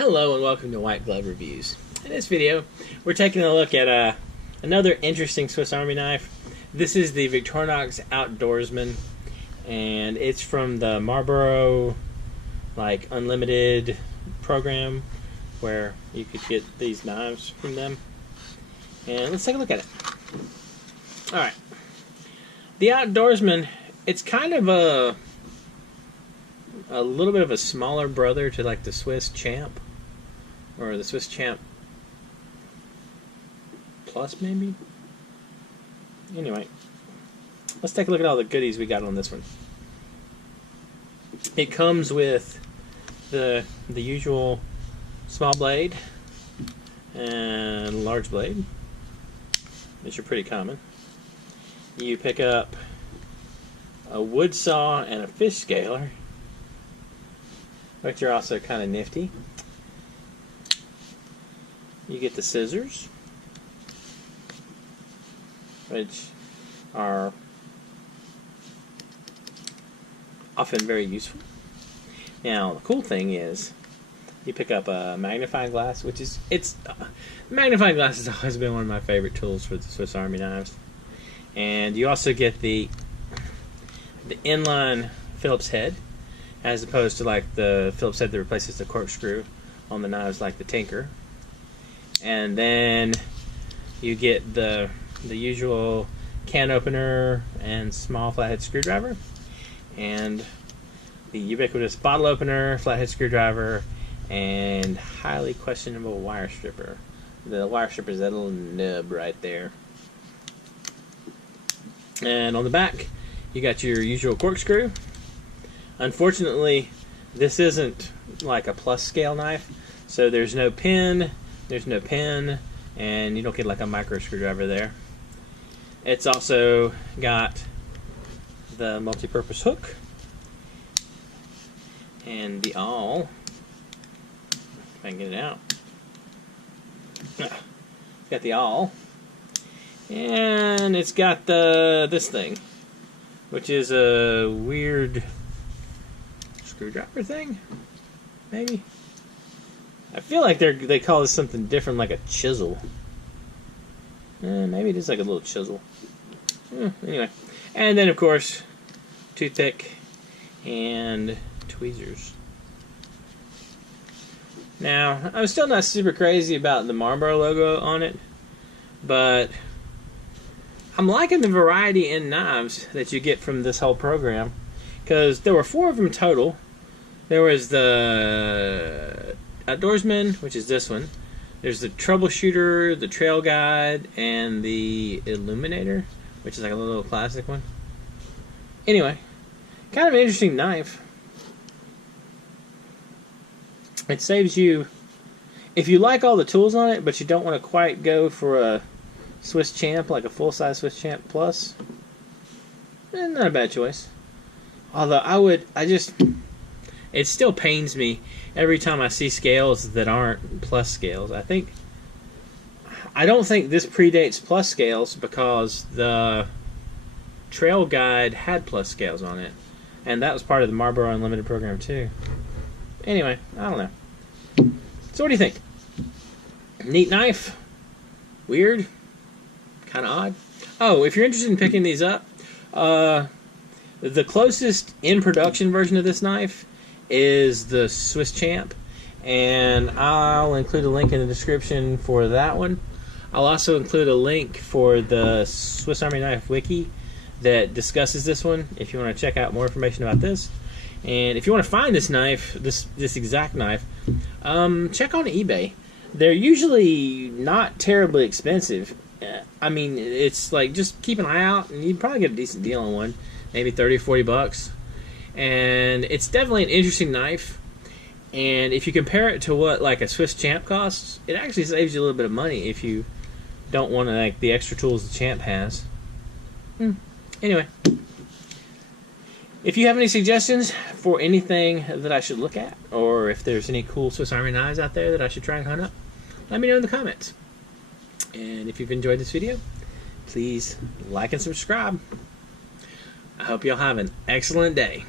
Hello and welcome to White Glove Reviews. In this video, we're taking a look at another interesting Swiss Army knife. This is the Victorinox Outdoorsman, and it's from the Marlboro unlimited program where you could get these knives from them. And let's take a look at it. Alright. The Outdoorsman, it's kind of a little bit of a smaller brother to like the Swiss Champ, or the Swiss Champ Plus maybe? Anyway, let's take a look at all the goodies we got on this one. It comes with the usual small blade and large blade, which are pretty common. You pick up a wood saw and a fish scaler, which are also kind of nifty. You get the scissors, which are often very useful. Now, the cool thing is, you pick up a magnifying glass, which is, magnifying glass has always been one of my favorite tools for the Swiss Army knives. And you also get the inline Phillips head, as opposed to like the Phillips head that replaces the corkscrew on the knives like the Tinker. And then you get the usual can opener and small flathead screwdriver, and the ubiquitous bottle opener, flathead screwdriver, and highly questionable wire stripper. The wire stripper is that little nub right there. And on the back, you got your usual corkscrew. Unfortunately, this isn't like a plus scale knife, so there's no pin, and you don't get like a micro screwdriver there. It's also got the multi-purpose hook and the awl. If I can get it out. Got the awl, and it's got this thing, which is a weird screwdriver thing, maybe. I feel like they call this something different, like a chisel. Maybe it is like a little chisel. Anyway, and then of course, toothpick and tweezers. Now, I'm still not super crazy about the Marlboro logo on it, but I'm liking the variety in knives that you get from this whole program, because there were 4 of them total. There was the Outdoorsman, which is this one. There's the Troubleshooter, the Trail Guide, and the Illuminator, which is like a little classic one. Anyway, kind of an interesting knife. It saves you, if you like all the tools on it, but you don't want to quite go for a Swiss Champ, like a full-size Swiss Champ Plus, not a bad choice. Although it still pains me every time I see scales that aren't plus scales. I don't think this predates plus scales, because the Trail Guide had plus scales on it, and that was part of the Marlboro Unlimited program too. Anyway, I don't know. So what do you think? Neat knife? Weird? Kind of odd? Oh, if you're interested in picking these up, the closest in production version of this knife is the Swiss Champ, and I'll include a link in the description for that one. I'll also include a link for the Swiss Army Knife Wiki that discusses this one, if you want to check out more information about this. And if you want to find this knife, this exact knife, check on eBay. They're usually not terribly expensive. I mean, it's like, just keep an eye out, and you'd probably get a decent deal on one, maybe 30 or 40 bucks. And it's definitely an interesting knife, and if you compare it to what like a Swiss Champ costs, it actually saves you a little bit of money if you don't want like the extra tools the Champ has. Anyway, if you have any suggestions for anything that I should look at, or if there's any cool Swiss Army knives out there that I should try and hunt up, let me know in the comments. And if you've enjoyed this video, please like and subscribe. I hope y'all have an excellent day.